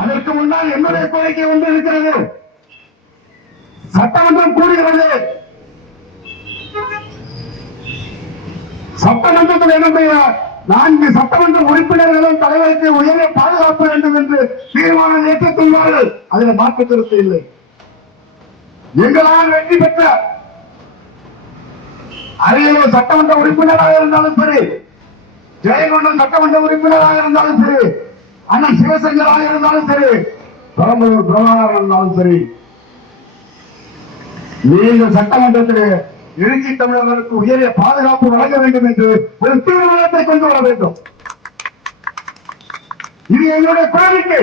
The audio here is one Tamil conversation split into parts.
அதற்கு முன்னால் என்னுடைய கோரிக்கை ஒன்று இருக்கிறது. சட்டமன்றம் கூறுகிறது, சட்டமன்றத்தில் என்னுடைய 4 சட்டமன்ற உறுப்பினர்களும் தலைவருக்கு உயரிய பாதுகாப்பு வேண்டும் என்று தீர்மானம் ஏற்றுக்கொள்வார்கள். அதில் மாற்று கருத்து இல்லை. எங்களால் வெற்றி பெற்ற அரியலூர் சட்டமன்ற உறுப்பினராக இருந்தாலும் சரி, ஜெயங்கொண்டம் சட்டமன்ற உறுப்பினராக இருந்தாலும் சரி, அண்ணன் சிவசங்கராக இருந்தாலும் சரி, பெரம்பலூர் பிரபாகர் இருந்தாலும் சரி, நீங்கள் சட்டமன்றத்தில் எழுச்சி தமிழர்களுக்கு உயரிய பாதுகாப்பு வழங்க வேண்டும் என்று ஒரு தீர்மானத்தை கொண்டு வர வேண்டும். இது எங்களுடைய கோரிக்கை.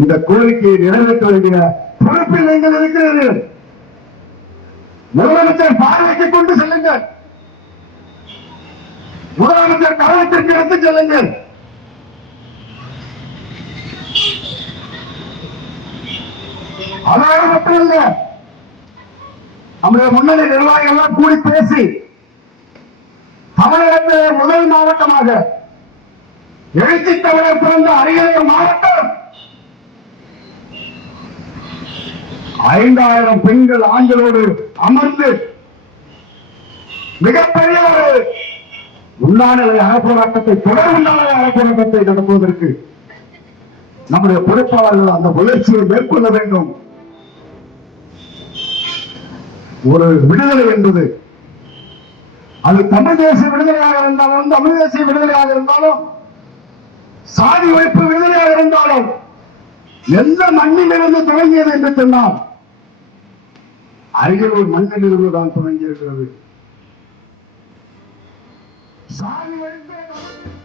இந்த கோரிக்கையை நிறைவேற்ற வேண்டிய பொறுப்பில் நீங்கள் இருக்கிறீர்கள். முதலமைச்சர் பார்வைக்கு கொண்டு செல்லுங்கள். முதலமைச்சர் கவனத்திற்கு எடுத்துச் செல்லுங்கள். அதோடு மட்டுமல்ல, நம்முடைய முன்னணி நிர்வாகிகள் கூடி பேசி தமிழகத்தில் முதல் மாவட்டமாக எழுச்சி தமிழர் பிறந்த அரியலூர் மாவட்டம் 5000 பெண்கள் ஆண்களோடு அமர்ந்து மிகப்பெரிய ஒரு உண்ணாநிலை அறப்போராட்டத்தை தொடர் உண்ணாநிலை அறப்போராட்டத்தை நடத்துவதற்கு நம்முடைய பொறுப்பாளர்கள் அந்த முயற்சியை மேற்கொள்ள வேண்டும். ஒரு விடுதலை என்பது அது தமிழ் தேசிய விடுதலையாக இருந்தாலும், தமிழ் தேசிய விடுதலையாக இருந்தாலும், சாதி ஒழிப்பு விடுதலையாக இருந்தாலும், எந்த மண்ணிலிருந்து தொடங்கியது என்று சொன்னால் அரியலூர் மண்ணிலிருந்து தான் தொடங்கி இருக்கிறது. சாதி ஒழிப்பே